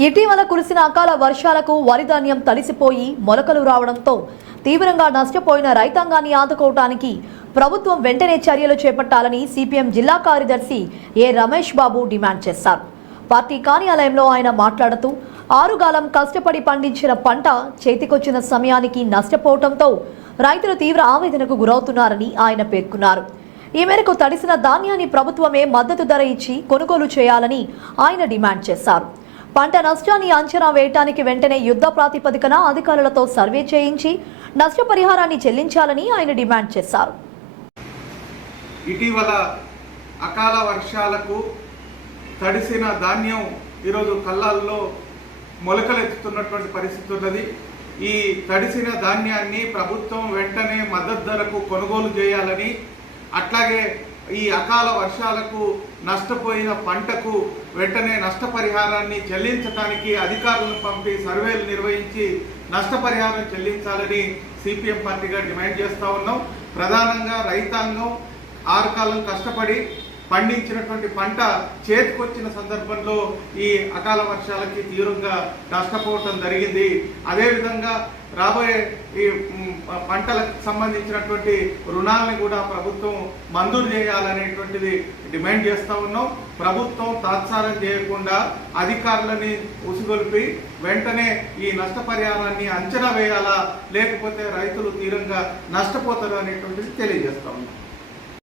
ఇటీవల కురిసిన అకాల వర్షాలకు వరి ధాన్యం తడిసిపోయి మొలకలు రావడంతో తీవ్రంగా నష్టపోయిన రైతాంగాన్ని ఆదుకోవడానికి ప్రభుత్వం వెంటనే చర్యలు చేపట్టాలని సిపిఎం జిల్లా కార్యదర్శి ఏ రమేష్ బాబు డిమాండ్ చేశారు. పార్టీ కార్యాలయంలో ఆయన మాట్లాడుతూ ఆరుగాలం కష్టపడి పండించిన పంట చేతికొచ్చిన సమయానికి నష్టపోవడంతో రైతులు తీవ్ర ఆవేదనకు గురవుతున్నారని ఆయన పేర్కొన్నారు. ఈ మేరకు తడిసిన ధాన్యాన్ని ప్రభుత్వమే మద్దతు ధర ఇచ్చి కొనుగోలు చేయాలని ఆయన డిమాండ్ చేశారు. పంట నష్టాన్ని అంచనా వేయడానికి వెంటనే యుద్ధ ప్రాతిపదికన అధికారులతో సర్వే చేయించి నష్టపరిహారాన్ని చెల్లించాలని ఆయన డిమాండ్ చేశారు. ఇటీవల అకాల వర్షాలకు తడిసిన ధాన్యం ఈరోజు కళ్ళాల్లో మొలకలెత్తుతున్నటువంటి పరిస్థితి ఉన్నది. ఈ తడిసిన ధాన్యాన్ని ప్రభుత్వం వెంటనే మద్దతు ధరకు కొనుగోలు చేయాలని, అట్లాగే ఈ అకాల వర్షాలకు నష్టపోయిన పంటకు వెంటనే నష్టపరిహారాన్ని చెల్లించడానికి అధికారులను పంపి సర్వేలు నిర్వహించి నష్టపరిహారం చెల్లించాలని సిపిఎం పార్టీగా డిమాండ్ చేస్తూ ఉన్నాం. ప్రధానంగా రైతాంగం ఆరుకాలం కష్టపడి పండించినటువంటి పంట చేతికొచ్చిన సందర్భంలో ఈ అకాల వర్షాలకి తీవ్రంగా నష్టపోవటం జరిగింది. అదేవిధంగా రాబోయే ఈ పంటలకు సంబంధించినటువంటి రుణాలని కూడా ప్రభుత్వం మంజూరు చేయాలనేటువంటిది డిమాండ్ చేస్తూ ఉన్నాం. ప్రభుత్వం తాత్సారం చేయకుండా అధికారులని ఉసిగొల్పి వెంటనే ఈ నష్టపరిహారాన్ని అంచనా వేయాలా, లేకపోతే రైతులు తీవ్రంగా నష్టపోతారు అనేటువంటిది తెలియజేస్తా ఉన్నాం.